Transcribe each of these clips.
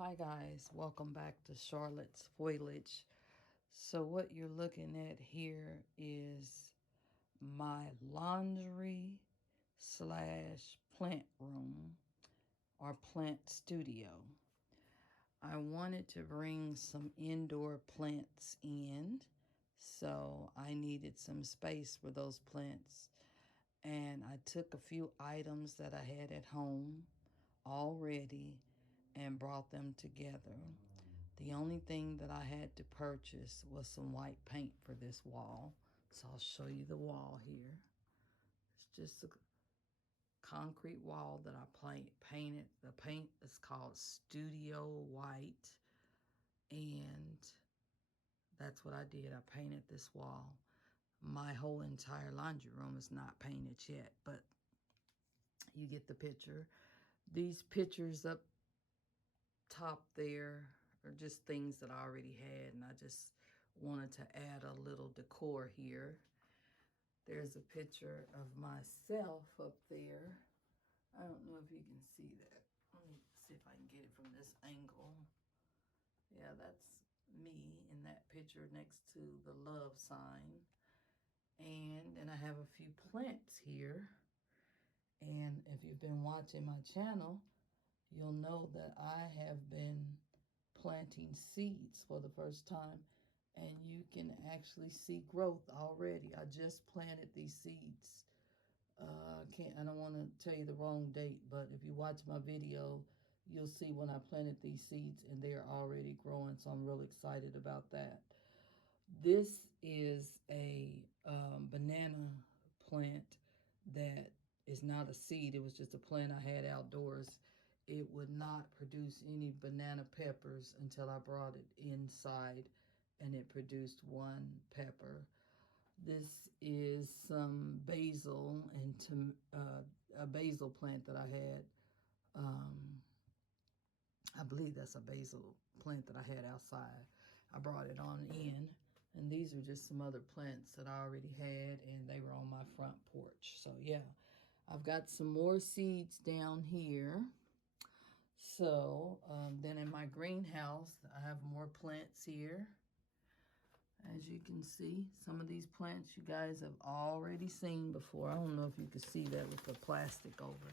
Hi guys, welcome back to Charlotte's Foliage. So what you're looking at here is my laundry slash plant room or plant studio. I wanted to bring some indoor plants in, so I needed some space for those plants. And I took a few items that I had at home already and brought them together. The only thing that I had to purchase was some white paint for this wall. So I'll show you the wall here. It's just a concrete wall that I painted. The paint is called Studio White. And that's what I did. I painted this wall. My whole entire laundry room is not painted yet, but you get the picture. These pictures up top there are just things that I already had, and I just wanted to add a little decor here. There's a picture of myself up there. I don't know if you can see that. Let me see if I can get it from this angle. Yeah, that's me in that picture next to the love sign. And then I have a few plants here. And if you've been watching my channel, you'll know that I have been planting seeds for the first time, and you can actually see growth already. I just planted these seeds. I don't want to tell you the wrong date, but if you watch my video, you'll see when I planted these seeds and they're already growing, so I'm really excited about that. This is a banana plant that is not a seed. It was just a plant I had outdoors. It would not produce any banana peppers until I brought it inside, and it produced one pepper. This is some basil and a basil plant that I had. I believe that's a basil plant that I had outside. I brought it on in. And these are just some other plants that I already had, and they were on my front porch. So yeah, I've got some more seeds down here. So then in my greenhouse, I have more plants here. As you can see, some of these plants you guys have already seen before. I don't know if you can see that with the plastic over.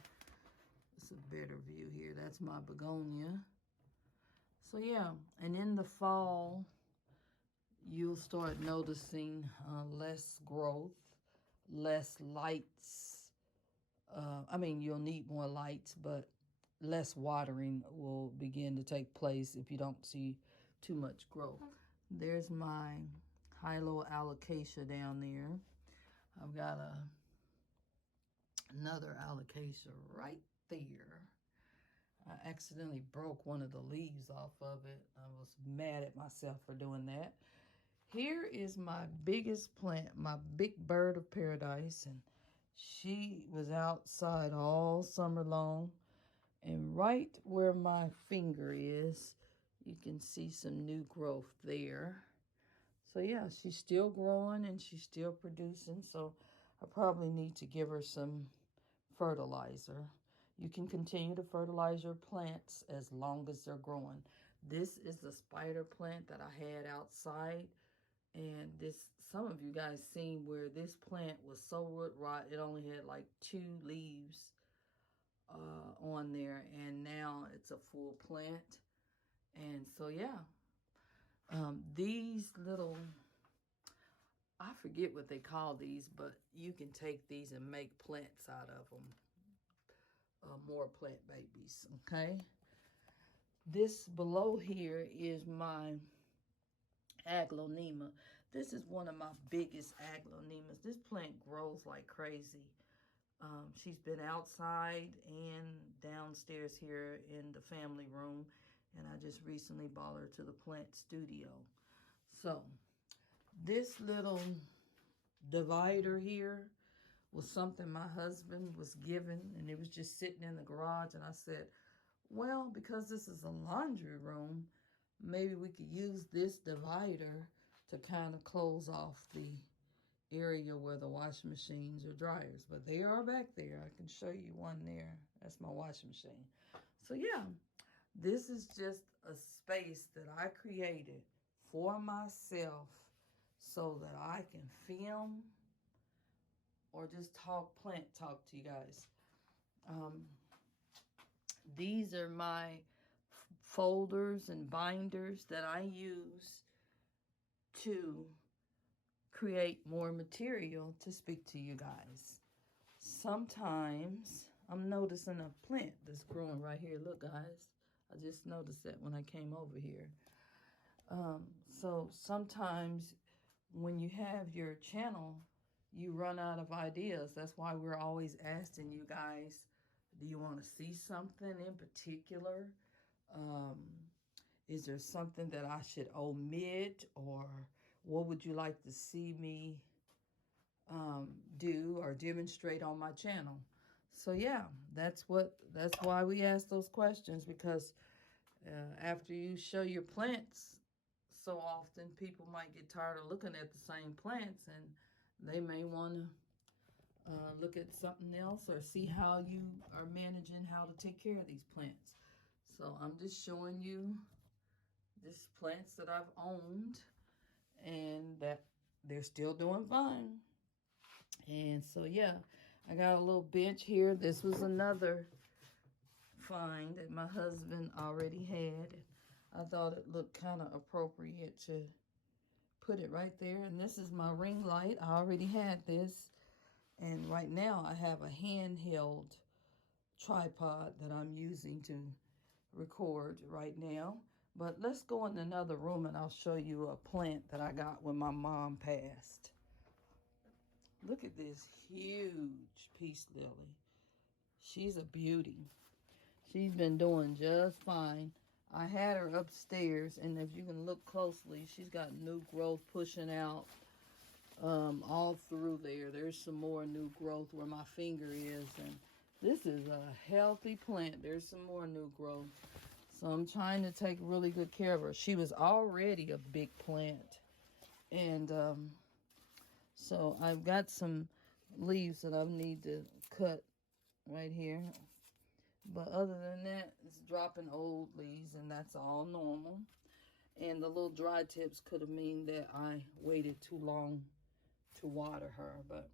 It's a better view here. That's my begonia. So yeah, and in the fall, you'll start noticing less growth, less lights. You'll need more lights, but less watering will begin to take place if you don't see too much growth. There's my high-low alocasia down there. I've got another alocasia right there. I accidentally broke one of the leaves off of it. I was mad at myself for doing that. Here is my biggest plant, my big bird of paradise, and she was outside all summer long. And right where my finger is, you can see some new growth there. So yeah, she's still growing and she's still producing. So I probably need to give her some fertilizer. You can continue to fertilize your plants as long as they're growing. This is the spider plant that I had outside. And this, some of you guys seen where this plant was so root rot, it only had like 2 leaves on there, and now it's a full plant. And so yeah, these little, I forget what they call these, but you can take these and make plants out of them. More plant babies, okay? This below here is my aglaonema. This is one of my biggest aglaonemas. This plant grows like crazy. She's been outside and downstairs here in the family room, and I just recently brought her to the plant studio. So this little divider here was something my husband was given, and it was just sitting in the garage, and I said, well, because this is a laundry room, maybe we could use this divider to kind of close off the area where the washing machines or dryers. But they are back there. I can show you one there. That's my washing machine. So yeah, This is just a space that I created for myself so that I can film or just plant talk to you guys. These are my folders and binders that I use to create more material to speak to you guys. Sometimes I'm noticing a plant that's growing right here. Look, guys, I just noticed that when I came over here. So sometimes when you have your channel, you run out of ideas. That's why we're always asking you guys, do you want to see something in particular? Is there something that I should omit, or what would you like to see me do or demonstrate on my channel? So yeah, that's why we ask those questions, because after you show your plants so often, people might get tired of looking at the same plants, and they may want to look at something else or see how you are managing how to take care of these plants. So I'm just showing you these plants that I've owned and that they're still doing fine. And so yeah, I got a little bench here. This was another find that my husband already had. I thought it looked kind of appropriate to put it right there. And this is my ring light. I already had this. And right now I have a handheld tripod that I'm using to record right now. But let's go in another room and I'll show you a plant that I got when my mom passed. Look at this huge peace lily. She's a beauty. She's been doing just fine. I had her upstairs, and if you can look closely, she's got new growth pushing out all through there. There's some more new growth where my finger is, and this is a healthy plant. There's some more new growth. So I'm trying to take really good care of her. She was already a big plant, and so I've got some leaves that I need to cut right here. But other than that, it's dropping old leaves, and that's all normal. And the little dry tips could have mean that I waited too long to water her, but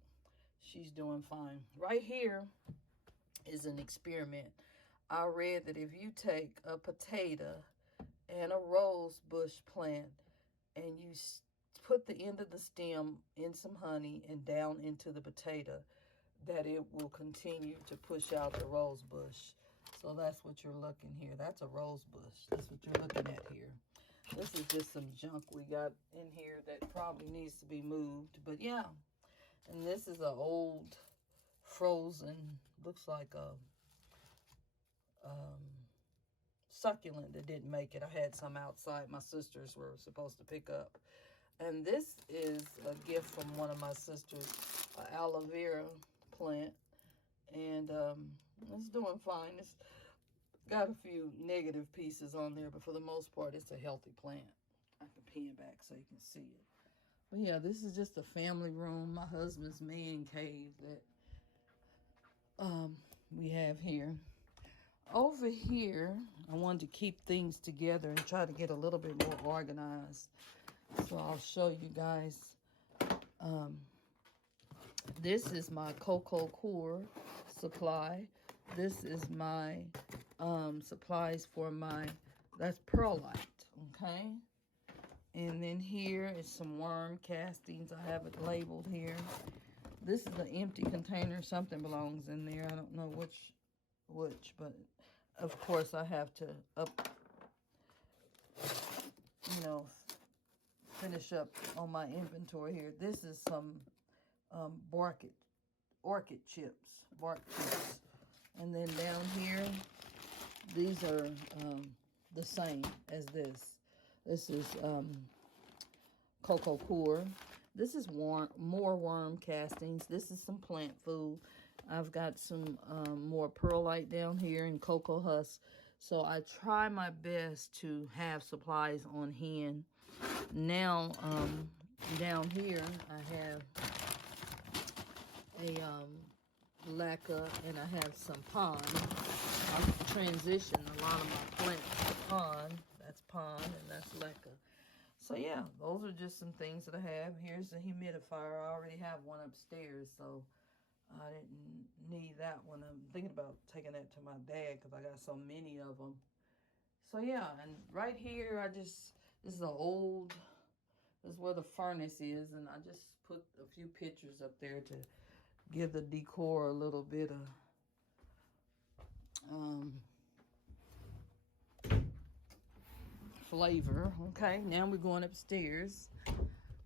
she's doing fine. Right here is an experiment. I read that if you take a potato and a rose bush plant and you put the end of the stem in some honey and down into the potato, that it will continue to push out the rose bush. So that's what you're looking here. That's a rose bush. That's what you're looking at here. This is just some junk we got in here that probably needs to be moved. But yeah, and this is an old frozen, looks like a succulent that didn't make it. I had some outside my sisters were supposed to pick up. And this is a gift from one of my sisters, an aloe vera plant, and it's doing fine. It's got a few negative pieces on there, but for the most part, it's a healthy plant. I can pin it back so you can see it. But yeah, this is just a family room, my husband's man cave that we have here. Over here, I wanted to keep things together and try to get a little bit more organized. So I'll show you guys. This is my cocoa core supply. This is my supplies for that's perlite, okay? And then here is some worm castings. I have it labeled here. This is an empty container. Something belongs in there. I don't know which, but of course I have to finish up on my inventory here. This is some orchid chips, bark chips. And then down here, these are the same as this. This is cocoa core. This is more worm castings. This is some plant food. I've got some more perlite down here and cocoa husk. So I try my best to have supplies on hand. Now, down here, I have a leca, and I have some pine. I'm transitioning a lot of my plants to pond. That's pond and that's leca. So yeah, those are just some things that I have. Here's the humidifier. I already have one upstairs, so I didn't need that one. I'm thinking about taking that to my dad because I got so many of them. So yeah, and right here, this is this is where the furnace is, and I just put a few pictures up there to give the decor a little bit of flavor. Okay, now we're going upstairs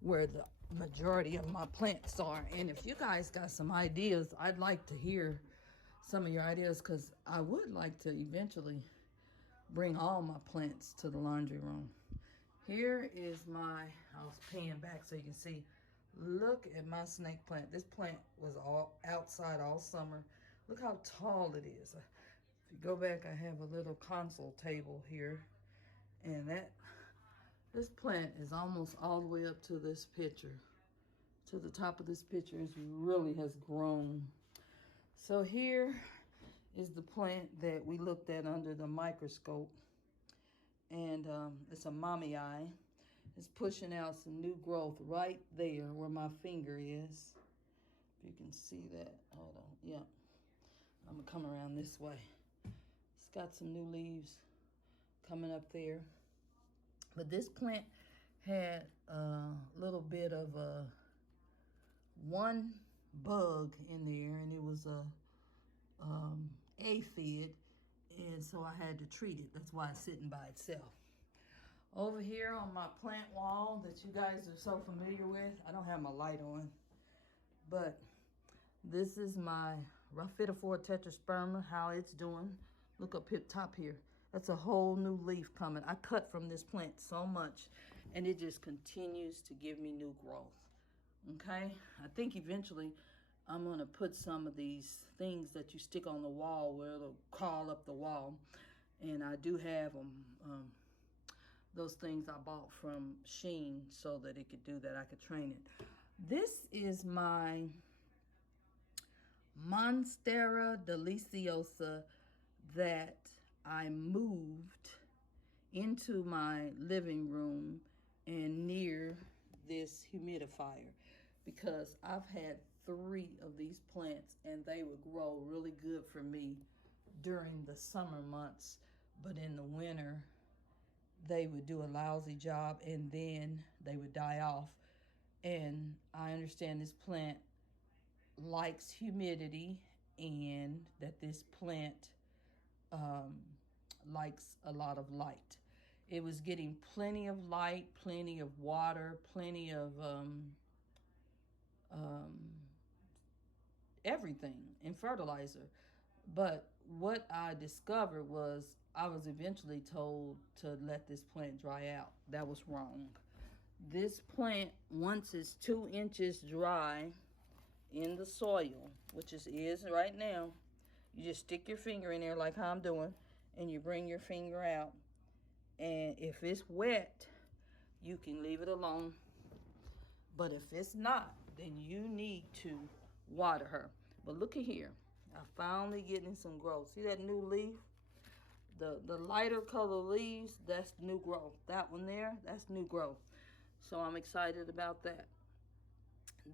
where the majority of my plants are. And if you guys got some ideas, I'd like to hear some of your ideas because I would like to eventually bring all my plants to the laundry room. Here is I was paying back so you can see. Look at my snake plant. This plant was all outside all summer. Look how tall it is. If you go back, I have a little console table here. And this plant is almost all the way up to this picture. To the top of this picture. It really has grown. So here is the plant that we looked at under the microscope. And it's a mommy eye. It's pushing out some new growth right there where my finger is. If you can see that. Hold on. Yeah. I'm going to come around this way. It's got some new leaves coming up there. But this plant had a little bit of one bug in there, and it was a aphid, and so I had to treat it. That's why it's sitting by itself. Over here on my plant wall that you guys are so familiar with, I don't have my light on, but this is my Raphidophora tetrasperma, how it's doing. Look up here, top here. That's a whole new leaf coming. I cut from this plant so much, and it just continues to give me new growth. Okay, I think eventually I'm going to put some of these things that you stick on the wall where it'll crawl up the wall. And I do have them, those things I bought from Shein so that it could do that. I could train it. This is my Monstera deliciosa that I moved into my living room and near this humidifier because I've had 3 of these plants and they would grow really good for me during the summer months, but in the winter they would do a lousy job and then they would die off. And I understand this plant likes humidity and that this plant likes a lot of light. It was getting plenty of light, plenty of water, plenty of everything and fertilizer. But what I discovered was I was eventually told to let this plant dry out. That was wrong. This plant, once it's 2 inches dry in the soil, which it is right now, you just stick your finger in there like how I'm doing, and you bring your finger out. And if it's wet, you can leave it alone. But if it's not, then you need to water her. But look at here. I'm finally getting some growth. See that new leaf? The lighter color leaves, that's new growth. That one there, that's new growth. So I'm excited about that.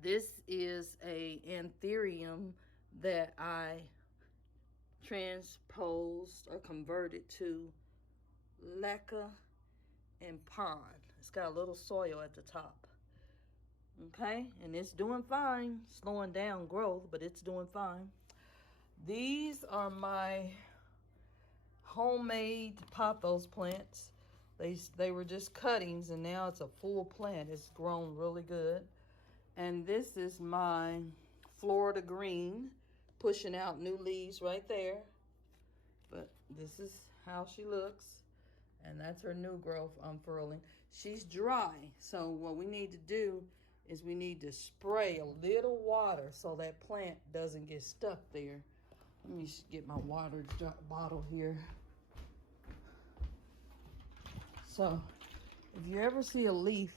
This is a anthurium that I transposed or converted to leca and pond. It's got a little soil at the top. Okay, and it's doing fine, slowing down growth, but it's doing fine. These are my homemade pothos plants. They were just cuttings, and now it's a full plant. It's grown really good. And this is my Florida green, pushing out new leaves right there. But this is how she looks. And that's her new growth unfurling. She's dry, so what we need to do is we need to spray a little water so that plant doesn't get stuck there. Let me get my water bottle here. So if you ever see a leaf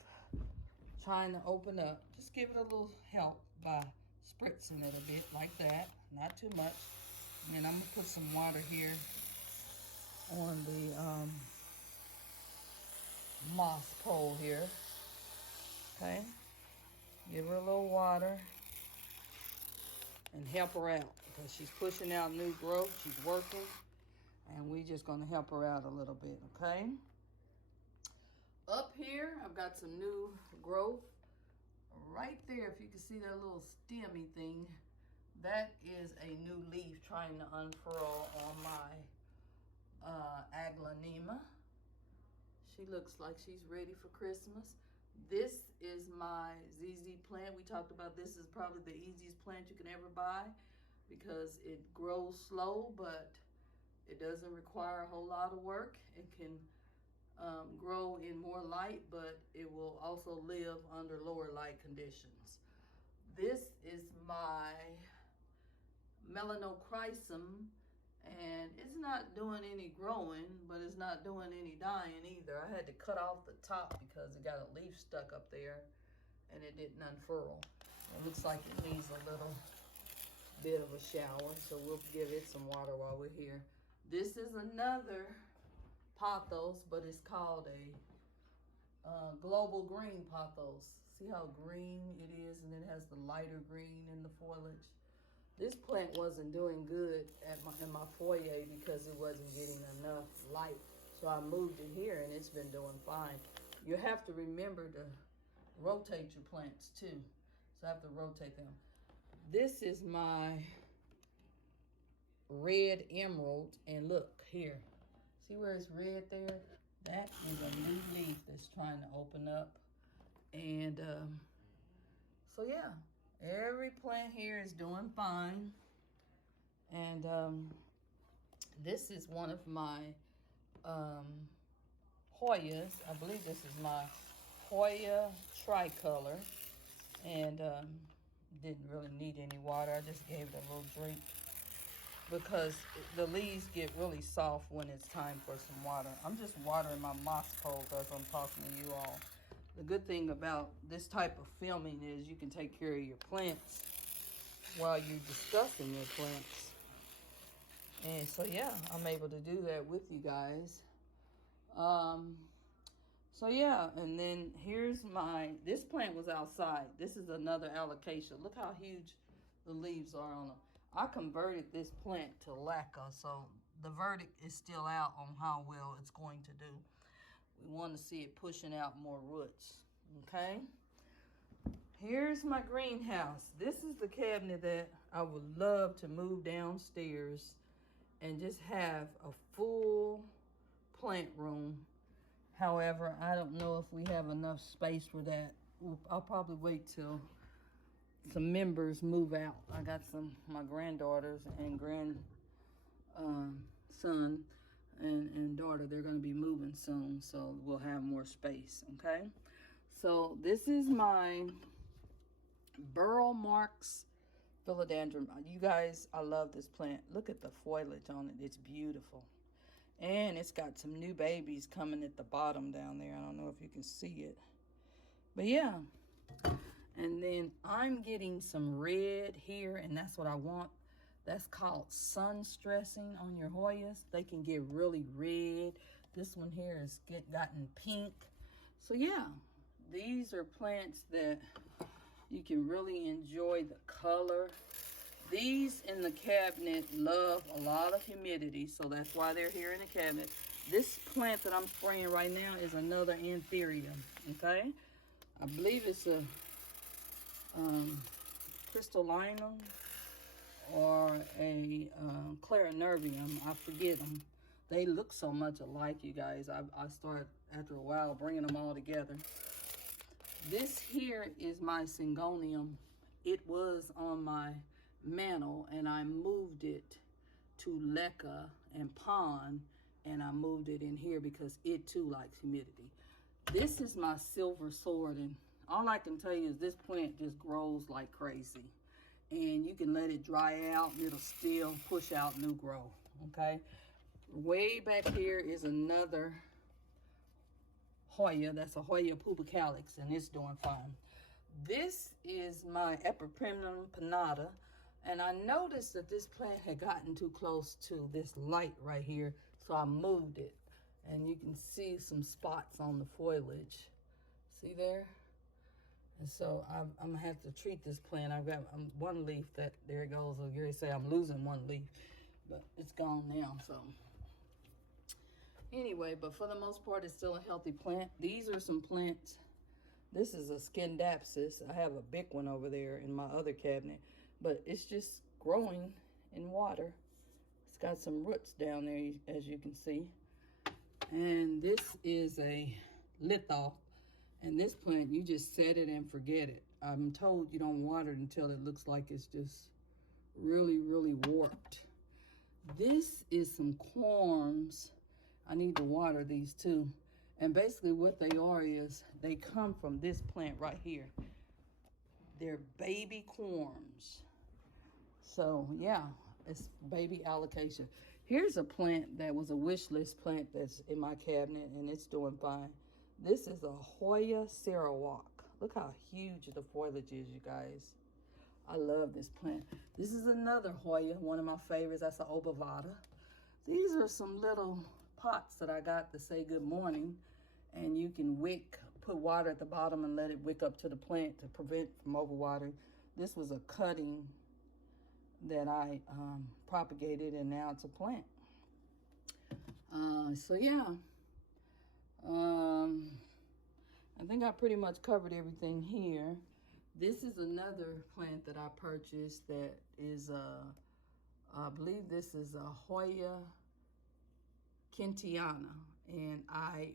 trying to open up, just give it a little help by spritzing it a bit like that, not too much. And then I'm gonna put some water here on the moss pole here. Okay, give her a little water and help her out because she's pushing out new growth. She's working, and we just gonna help her out a little bit. Okay. Up here, I've got some new growth right there. If you can see that little stemmy thing, that is a new leaf trying to unfurl on my aglaonema. She looks like she's ready for Christmas. This is my ZZ plant. We talked about this is probably the easiest plant you can ever buy because it grows slow, but it doesn't require a whole lot of work. It can grow in more light, but it will also live under lower light conditions. This is my melanochrysum, and it's not doing any growing, but it's not doing any dying either. I had to cut off the top because it got a leaf stuck up there and it didn't unfurl. It looks like it needs a little bit of a shower, so we'll give it some water while we're here. This is another pothos, but it's called a global green pothos. See how green it is, and it has the lighter green in the foliage. This plant wasn't doing good in my foyer because it wasn't getting enough light. So I moved it here and it's been doing fine. You have to remember to rotate your plants too. So I have to rotate them. This is my red emerald, and look here. See where it's red there? That is a new leaf that's trying to open up. And so yeah. Every plant here is doing fine. And this is one of my Hoyas. I believe this is my Hoya tricolor. And didn't really need any water. I just gave it a little drink because the leaves get really soft when it's time for some water. I'm just watering my moss poles as I'm talking to you all. The good thing about this type of filming is you can take care of your plants while you're discussing your plants. And so, yeah, I'm able to do that with you guys. So, yeah, and then here's this plant was outside. This is another alocasia. Look how huge the leaves are on them. I converted this plant to laca, so the verdict is still out on how well it's going to do. We want to see it pushing out more roots, okay? Here's my greenhouse. This is the cabinet that I would love to move downstairs and just have a full plant room. However, I don't know if we have enough space for that. I'll probably wait till some members move out. I got my granddaughters and grandson and daughter, they're going to be moving soon, so we'll have more space. Okay, so this is my Burl Marks philodendron. You guys, I love this plant. Look at the foliage on it. It's beautiful, and it's got some new babies coming at the bottom down there. I don't know if you can see it, but yeah. And then I'm getting some red here, and that's what I want. That's called sun stressing on your Hoyas. They can get really red. This one here has gotten pink. So yeah, these are plants that you can really enjoy the color. These in the cabinet love a lot of humidity, so that's why they're here in the cabinet. This plant that I'm spraying right now is another anthurium, okay? I believe it's a crystallinum or a clarinervium. I forget them. They look so much alike, you guys. I start after a while bringing them all together. This here is my syngonium. It was on my mantle and I moved it to leca and pond, and I moved it in here because it too likes humidity. This is my silver sword, and all I can tell you is this plant just grows like crazy. And you can let it dry out and it'll still push out new growth, okay? Way back here is another Hoya. That's a Hoya pubicalis, and it's doing fine. This is my Epipremnum pinnata, and I noticed that this plant had gotten too close to this light right here, So I moved it, and you can see some spots on the foliage. See there? And so I'm gonna have to treat this plant. I've got one leaf that, there it goes. So Gary say I'm losing one leaf, but it's gone now. So anyway, but for the most part, it's still a healthy plant. These are some plants. This is a Scindapsus. I have a big one over there in my other cabinet, but it's just growing in water. It's got some roots down there, as you can see. And this is a lithoff. And this plant, you just set it and forget it. I'm told you don't water it until it looks like it's just really, really warped. This is some corms. I need to water these too. And basically what they are is, they come from this plant right here. They're baby corms. So yeah, it's baby allocation. Here's a plant that was a wish list plant that's in my cabinet, and it's doing fine. This is a Hoya Sarawak. Look how huge the foliage is, you guys. I love this plant. This is another Hoya, one of my favorites. That's an Obovata. These are some little pots that I got to say good morning. And you can put water at the bottom and let it wick up to the plant to prevent from overwatering. This was a cutting that I propagated, and now it's a plant. So yeah. I think I pretty much covered everything here. This is another plant that I purchased that is, I believe this is a Hoya Kentiana. And I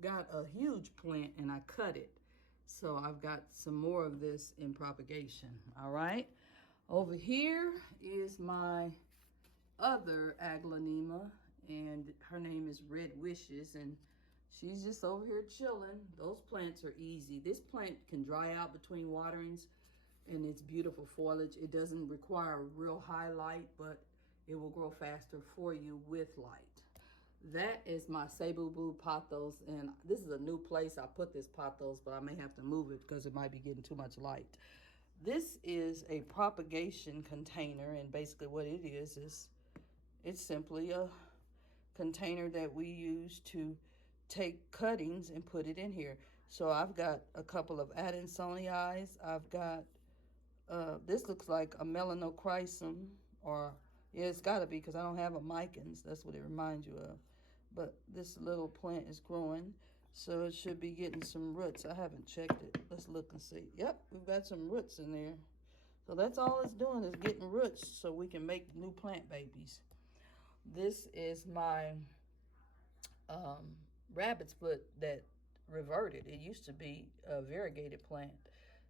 got a huge plant and I cut it. So I've got some more of this in propagation, all right? Over here is my other aglaonema, and her name is Red Wishes, and she's just over here chilling. Those plants are easy. This plant can dry out between waterings, and it's beautiful foliage. It doesn't require real high light, but it will grow faster for you with light. That is my Cebu pothos, and this is a new place I put this pothos, but I may have to move it because it might be getting too much light. This is a propagation container, and basically what it is it's simply a container that we use to take cuttings and put it in here. So I've got a couple of Adansonii. I've got, this looks like a melanochrysum, or, yeah, it's gotta be because I don't have a micans. That's what it reminds you of. But this little plant is growing, so it should be getting some roots. I haven't checked it. Let's look and see. Yep, we've got some roots in there. So that's all it's doing, is getting roots so we can make new plant babies. This is my rabbit's foot that reverted. It used to be a variegated plant.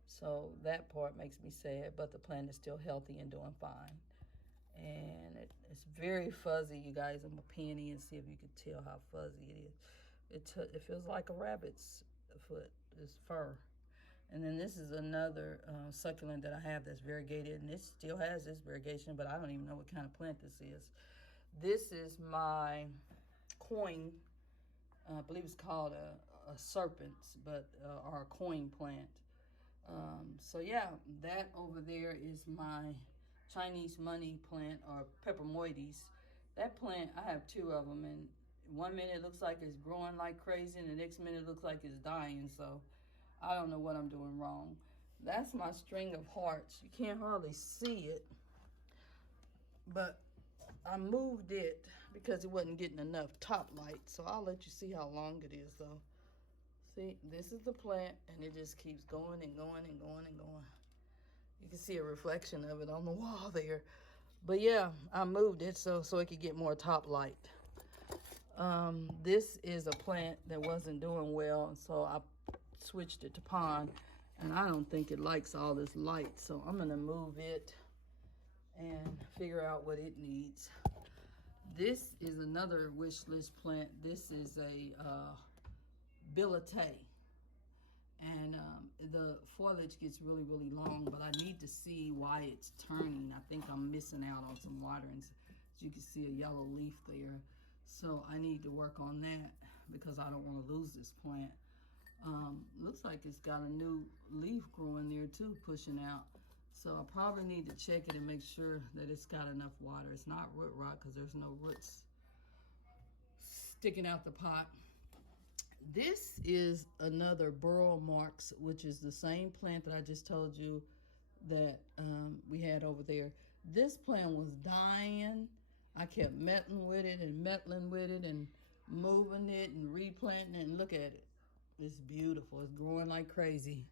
So that part makes me sad, but the plant is still healthy and doing fine. And it's very fuzzy, you guys. I'm gonna pan in and see if you can tell how fuzzy it is. It feels like a rabbit's foot, it's fur. And then this is another succulent that I have that's variegated, and it still has this variegation, but I don't even know what kind of plant this is. This is my coin, I believe it's called a serpent, but or a coin plant. So yeah, that over there is my Chinese money plant, or pepermoides. That plant, I have two of them, and one minute it looks like it's growing like crazy, and the next minute it looks like it's dying, so I don't know what I'm doing wrong. That's my string of hearts. You can't hardly see it, but I moved it because it wasn't getting enough top light, so I'll let you see how long it is though. See, this is the plant, and it just keeps going and going and going and going. You can see a reflection of it on the wall there. But yeah, I moved it so it could get more top light. This is a plant that wasn't doing well, so I switched it to pond, and I don't think it likes all this light, so I'm gonna move it and figure out what it needs. This is another wish list plant. This is a billet. And the foliage gets really, really long, but I need to see why it's turning. I think I'm missing out on some waterings. As you can see, a yellow leaf there. So I need to work on that because I don't want to lose this plant. Looks like it's got a new leaf growing there too, pushing out. So I probably need to check it and make sure that it's got enough water. It's not root rot because there's no roots sticking out the pot. This is another burl marks, which is the same plant that I just told you that we had over there. This plant was dying. I kept meddling with it and moving it and replanting it, and look at it. It's beautiful. It's growing like crazy.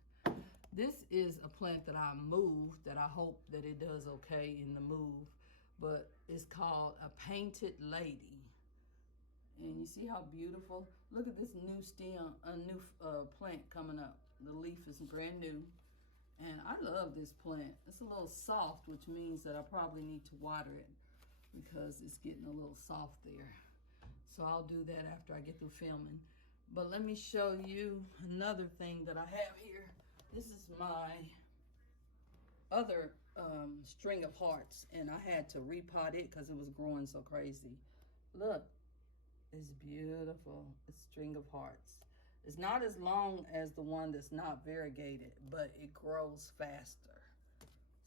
This is a plant that I moved that I hope that it does okay in the move, but it's called a painted lady. And you see how beautiful? Look at this new stem, a new plant coming up. The leaf is brand new. And I love this plant. It's a little soft, which means that I probably need to water it because it's getting a little soft there. So I'll do that after I get through filming. But let me show you another thing that I have here. This is my other string of hearts, and I had to repot it because it was growing so crazy. Look, it's beautiful. It's string of hearts. It's not as long as the one that's not variegated, but it grows faster.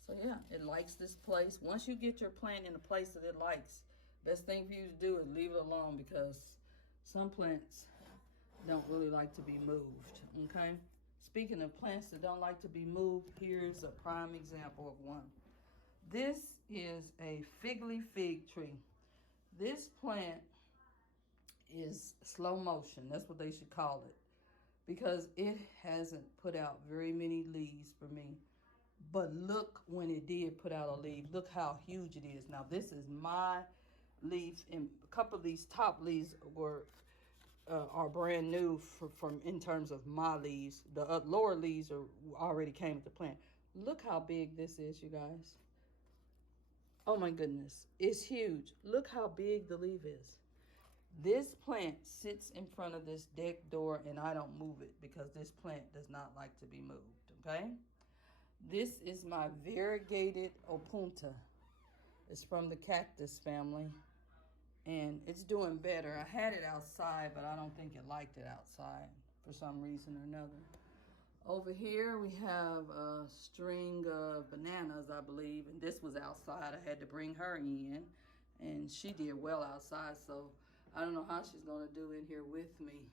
So yeah, it likes this place. Once you get your plant in a place that it likes, best thing for you to do is leave it alone, because some plants don't really like to be moved, okay? Speaking of plants that don't like to be moved, here's a prime example of one. This is a figly fig tree. This plant is slow motion. That's what they should call it, because it hasn't put out very many leaves for me. But look, when it did put out a leaf, look how huge it is. Now this is my leaf, and a couple of these top leaves are brand new from in terms of my leaves. The lower leaves already came with the plant. Look how big this is, you guys. Oh my goodness, it's huge. Look how big the leaf is. This plant sits in front of this deck door, and I don't move it because this plant does not like to be moved, okay? This is my variegated opunta. It's from the cactus family, and it's doing better. I had it outside, but I don't think it liked it outside for some reason or another. Over here, we have a string of bananas, I believe, and this was outside. I had to bring her in, and she did well outside, so I don't know how she's going to do in here with me.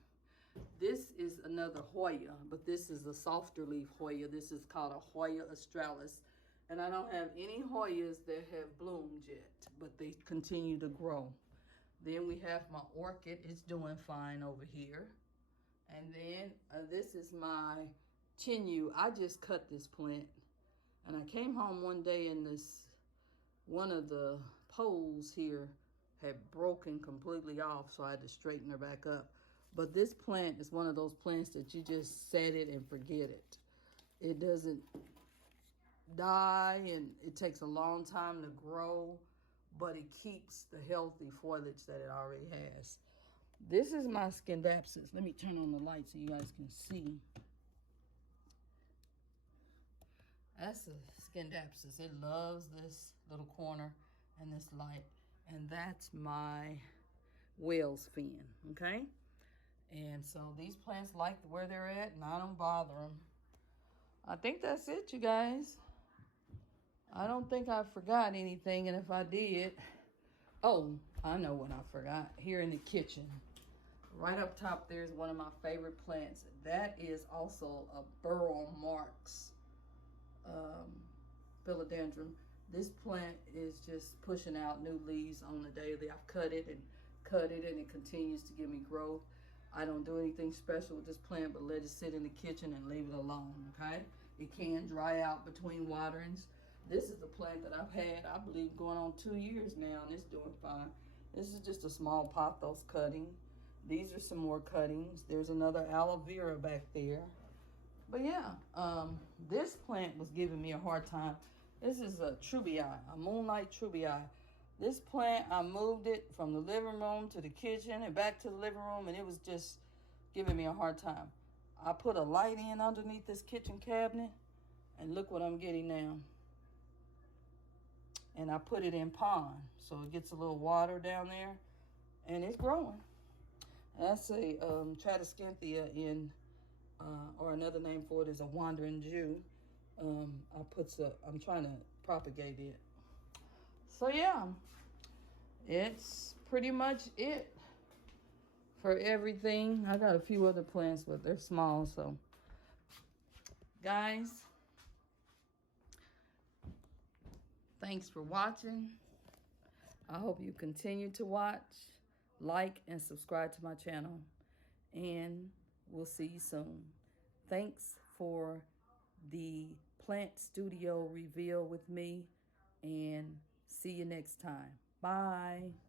This is another Hoya, but this is a softer leaf Hoya. This is called a Hoya australis, and I don't have any Hoyas that have bloomed yet, but they continue to grow. Then we have my orchid. It's doing fine over here. And then this is my Chinyu. I just cut this plant, and I came home one day and one of the poles here had broken completely off, so I had to straighten her back up. But this plant is one of those plants that you just set it and forget it. It doesn't die, and it takes a long time to grow, but it keeps the healthy foliage that it already has. This is my Scindapsus. Let me turn on the light so you guys can see. That's a Scindapsus. It loves this little corner and this light. And that's my whale's fin, okay? And so these plants like where they're at, and I don't bother them. I think that's it, you guys. I don't think I forgot anything, and if I did, oh, I know what I forgot. Here in the kitchen, right up top, there's one of my favorite plants. That is also a burl marks philodendron. This plant is just pushing out new leaves on the daily. I've cut it, and it continues to give me growth. I don't do anything special with this plant, but let it sit in the kitchen and leave it alone, okay? It can dry out between waterings. This is a plant that I've had, I believe, going on 2 years now, and it's doing fine. This is just a small pothos cutting. These are some more cuttings. There's another aloe vera back there. But yeah, this plant was giving me a hard time. This is a trubii, a moonlight trubii. This plant, I moved it from the living room to the kitchen and back to the living room, and it was just giving me a hard time. I put a light in underneath this kitchen cabinet, and look what I'm getting now. And I put it in pond, so it gets a little water down there, and it's growing. That's a Tradescanthia or another name for it is a wandering Jew. I'm trying to propagate it. So yeah, it's pretty much it. for everything. I got a few other plants, but they're small. So, guys, thanks for watching. I hope you continue to watch, like, and subscribe to my channel. And we'll see you soon. Thanks for the plant studio reveal with me. And see you next time. Bye.